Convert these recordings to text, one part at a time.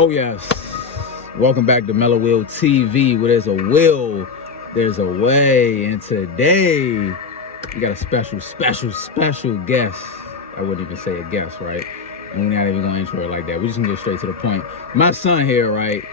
Oh yes, welcome back to Mello TV, where there's a will, there's a way, and today we got a special guest. I wouldn't even say a guest, right? And we're not even gonna intro it like that. We're just gonna get straight to the point. My son here, right,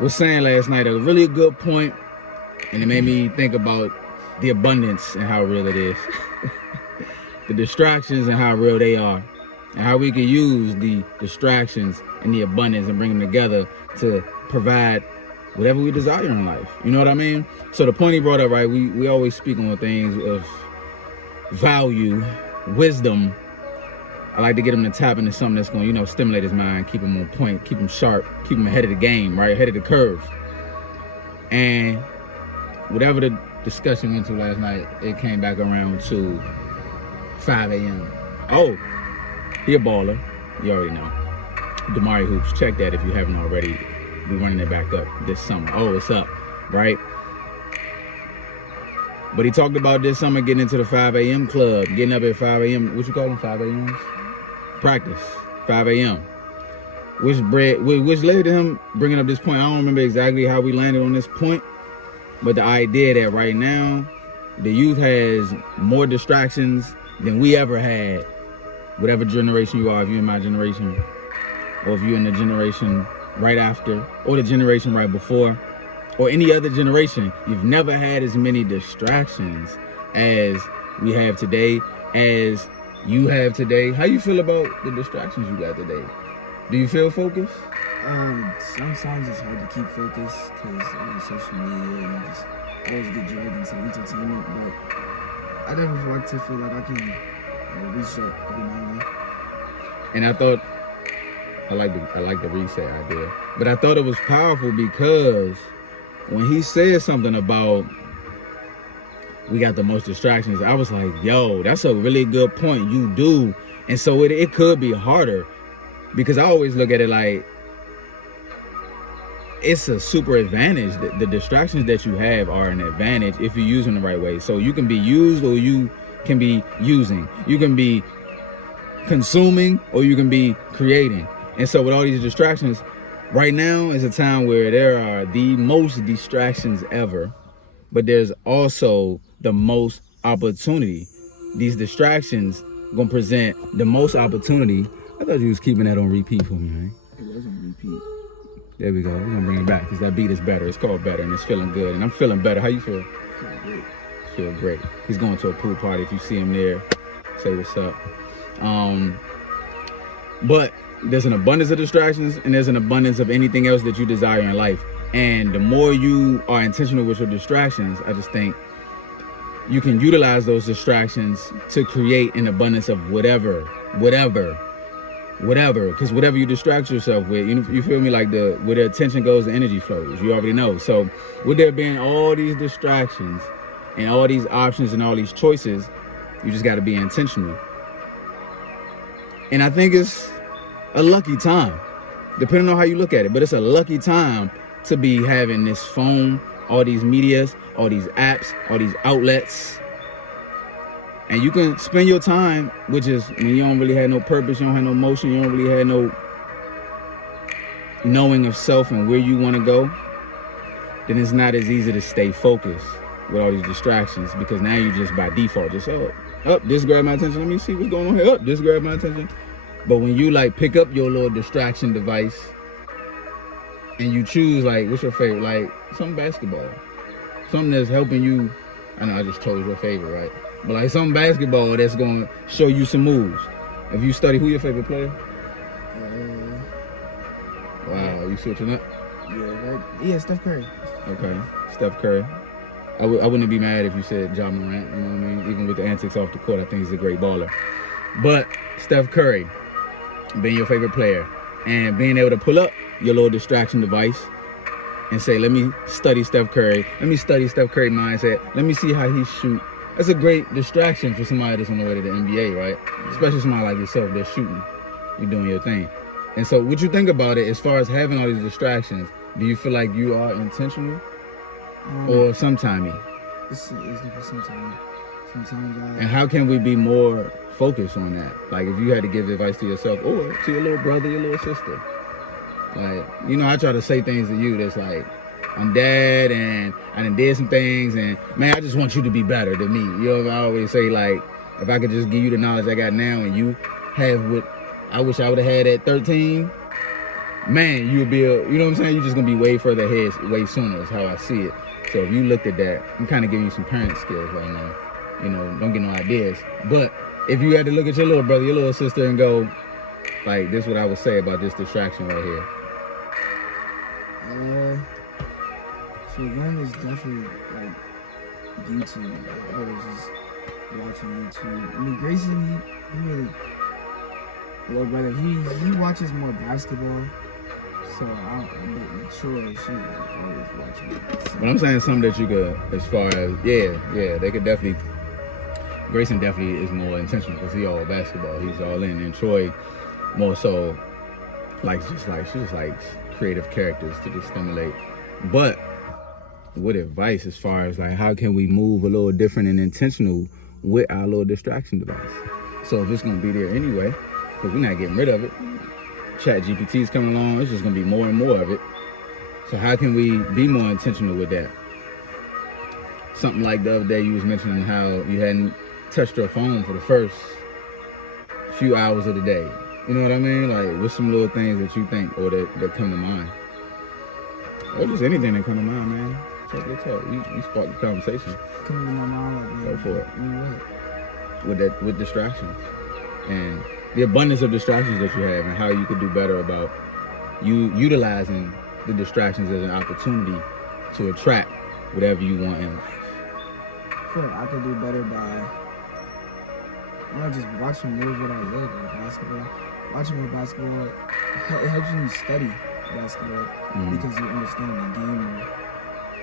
was saying last night a really good point, and it made me think about the abundance and how real it is. The distractions and how real they are, and how we can use the distractions and the abundance and bring them together to provide whatever we desire in life. You know what I mean? So the point he brought up, right, we always speak on things of value, wisdom. I like to get him to tap into something that's going to, stimulate his mind, keep him on point, keep him sharp, keep him ahead of the game, right, ahead of the curve. And whatever the discussion went to last night, it came back around to 5 a.m. Oh, he a baller. You already know. Damari Hoops. Check that if you haven't already. We're running it back up this summer. Oh, it's up, right? But he talked about this summer getting into the 5 a.m. club, getting up at 5 a.m. What you call them, 5 a.m.s? Practice, 5 a.m. Which led to him bringing up this point. I don't remember exactly how we landed on this point, but the idea that right now, the youth has more distractions than we ever had. Whatever generation you are, if you're in my generation, or if you're in the generation right after, or the generation right before, or any other generation, you've never had as many distractions as we have today, as you have today. How you feel about the distractions you got today? Do you feel focused? Sometimes it's hard to keep focused because of the social media and just always get dragged into entertainment, but I definitely like to feel like I can reset every now and then. And I thought, I like the reset idea, but I thought it was powerful because when he said something about we got the most distractions, I was like, yo, that's a really good point. You do. And so it could be harder, because I always look at it like it's a super advantage. The distractions that you have are an advantage if you use them the right way. So you can be used, or you can be using. You can be consuming, or you can be creating. And so with all these distractions, right now is a time where there are the most distractions ever, but there's also the most opportunity. These distractions gonna present the most opportunity. I thought you was keeping that on repeat for me, man. It was on repeat. There we go. We're gonna bring it back because that beat is better. It's called Better, and it's feeling good. And I'm feeling better. How you feel? Feel great. Feel great. He's going to a pool party. If you see him there, say what's up. But there's an abundance of distractions, and there's an abundance of anything else that you desire in life. And the more you are intentional with your distractions, I just think you can utilize those distractions to create an abundance of whatever. Because whatever you distract yourself with, you feel me, like where the attention goes, the energy flows. You already know. So with there being all these distractions and all these options and all these choices, you just got to be intentional. And I think it's a lucky time, depending on how you look at it, but it's a lucky time to be having this phone, all these medias, all these apps, all these outlets. And you can spend your time, which is when you don't really have no purpose, you don't have no motion, you don't really have no knowing of self and where you want to go, then it's not as easy to stay focused with all these distractions, because now you just by default just, this grabbed my attention, let me see what's going on here, this grabbed my attention. But when you like pick up your little distraction device and you choose, like, what's your favorite, like some basketball, something that's helping you, I know I just chose your favorite, right? But like some basketball that's going to show you some moves. If you study, who your favorite player? Wow, you switching up? Yeah, right. Yeah, Steph Curry. Okay, Steph Curry. I wouldn't be mad if you said Ja Morant, you know what I mean? Even with the antics off the court, I think he's a great baller. But Steph Curry being your favorite player and being able to pull up your little distraction device and say, let me study Steph Curry. Let me study Steph Curry mindset. Let me see how he shoot. That's a great distraction for somebody that's on the way to the NBA, right? Especially somebody like yourself that's shooting. You're doing your thing. And so what you think about it as far as having all these distractions, do you feel like you are intentional or sometimey? It's sometime. Sometimes And how can we be more focused on that? Like if you had to give advice to yourself or to your little brother, your little sister, Like, you know, I try to say things to you that's like, I'm dead and I done did some things and man, I just want you to be better than me. You know, I always say like, if I could just give you the knowledge I got now and you have what I wish I would have had at 13, man, you would be, you know what I'm saying? You're just gonna be way further ahead, way sooner is how I see it. So if you looked at that, I'm kind of giving you some parent skills right now. You know, don't get no ideas. But if you had to look at your little brother, your little sister and go, like, this is what I would say about this distraction right here. For them, it's definitely like YouTube. Like, I was just watching YouTube. I mean, Grayson, he really, little brother, he watches more basketball. So I'm a bit mature. She's always watching it. So. But I'm saying something that you could, as far as, yeah, they could definitely, Grayson definitely is more intentional because he all basketball. He's all in. And Troy, more so, she's just like creative characters to just stimulate. But with advice as far as like how can we move a little different and intentional with our little distraction device? So if it's gonna be there anyway, because we're not getting rid of it. Chat GPT is coming along, it's just gonna be more and more of it. So how can we be more intentional with that? Something like the other day you was mentioning how you hadn't touched your phone for the first few hours of the day. You know what I mean? Like, what's some little things that you think or that come to mind? Or just anything that come to mind, man. Talk. You spark the conversation. Coming to my mind, like, go for it. With distractions and the abundance of distractions that you have, and how you could do better about you utilizing the distractions as an opportunity to attract whatever you want in life. I feel like I could do better by just watching more of what I love, like basketball. Watching more basketball, it helps me study basketball because you understand the game more.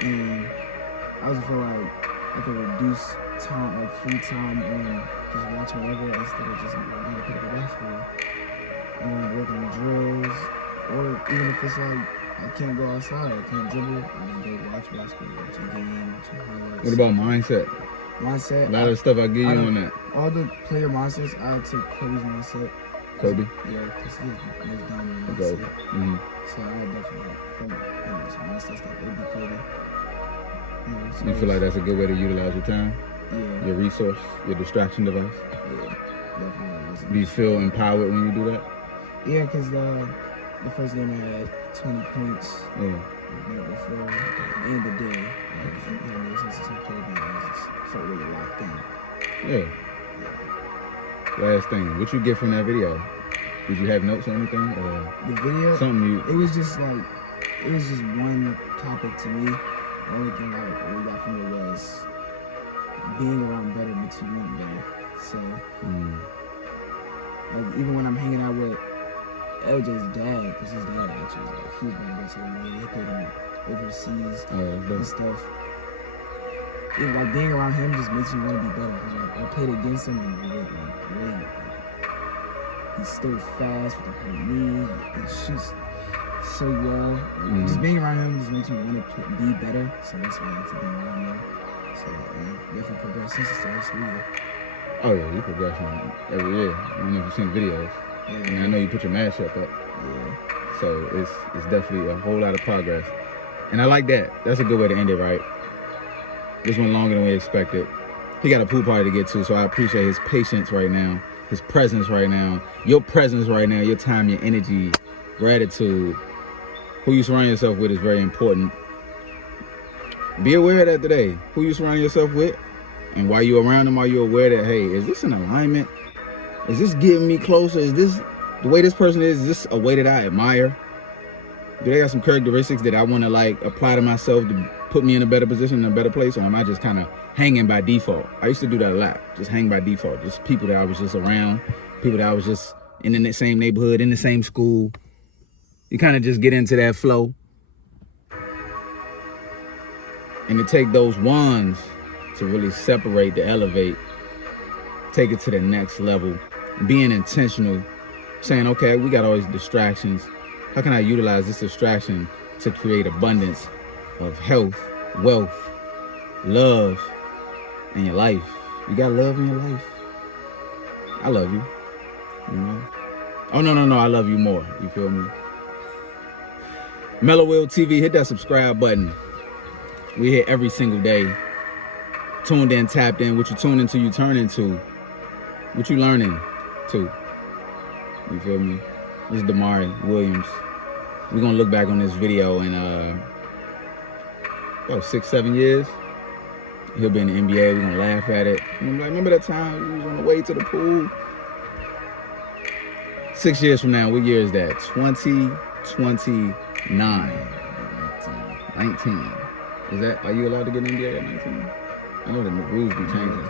And I also feel like I could reduce time, like free time on just watching whatever instead of just like, I'm gonna pick up a basketball. I'm gonna work on drills, or even if it's like I can't go outside, I can't dribble, I'm gonna go watch basketball, watch a game, watch some highlights. What about mindset? Mindset. A lot of stuff I give you on that. All the player mindsets, I would take Kobe's mindset. Kobe? Yeah, because he's the most dominant mindset. Mm-hmm. So I would definitely think some mindset stuff would be Kobe. So you feel like that's a good way to utilize your time? Yeah. Your resource, your distraction device? Yeah, definitely. Do you feel empowered when you do that? Yeah, because the first game I had 20 points. Yeah. The night before, at the end of the day, I listened to some Kobe and I just felt really locked in. Yeah. Last thing, what you get from that video? Did you have notes or anything? Or the video? Something it was just one topic to me. The only thing I really got from it was being around better makes you want better. So, like, even when I'm hanging out with LJ's dad, because his dad actually was like, he was about to go to the Navy, he played him overseas and stuff. Like, being around him just makes me want to be better, because I played against him and really, he's still fast with a hurt knee, he shoots so well. Just being around him just makes me want to be better, so that's why I like to be around him. So, definitely progress since the start of school year. Oh yeah, you progressing every year. I don't know if you've seen videos. Yeah. And I know you put your mashup up. Yeah. So it's definitely a whole lot of progress. And I like that. That's a good way to end it, right? This went longer than we expected. He got a pool party to get to, so I appreciate his patience right now, his presence right now, your presence right now, your time, your energy, gratitude. Who you surround yourself with is very important. Be aware of that today. Who you surround yourself with, and while you're around them, are you aware that, hey, is this in alignment? Is this getting me closer? Is this the way this person is this a way that I admire? Do they got some characteristics that I want to like apply to myself to put me in a better position, in a better place, or am I just kind of hanging by default? I used to do that a lot, just hang by default. Just people that I was just around, people that I was just in the same neighborhood, in the same school. You kind of just get into that flow. And to take those ones to really separate, to elevate, take it to the next level, being intentional, saying, okay, we got all these distractions. How can I utilize this distraction to create abundance of health, wealth, love in your life? You got love in your life. I love you. You know? Oh, no, I love you more. You feel me? Mello TV, hit that subscribe button. We hit every single day. Tuned in, tapped in. What you tune into, you turn into. What you learning to. You feel me? This is Damari Williams. We're gonna look back on this video in about 6-7 years. He'll be in the NBA. We're gonna laugh at it. And I'm like, remember that time we was on the way to the pool? 6 years from now, what year is that? 2029. 19. Is that, are you allowed to get an NBA at 19? I know the rules be changing.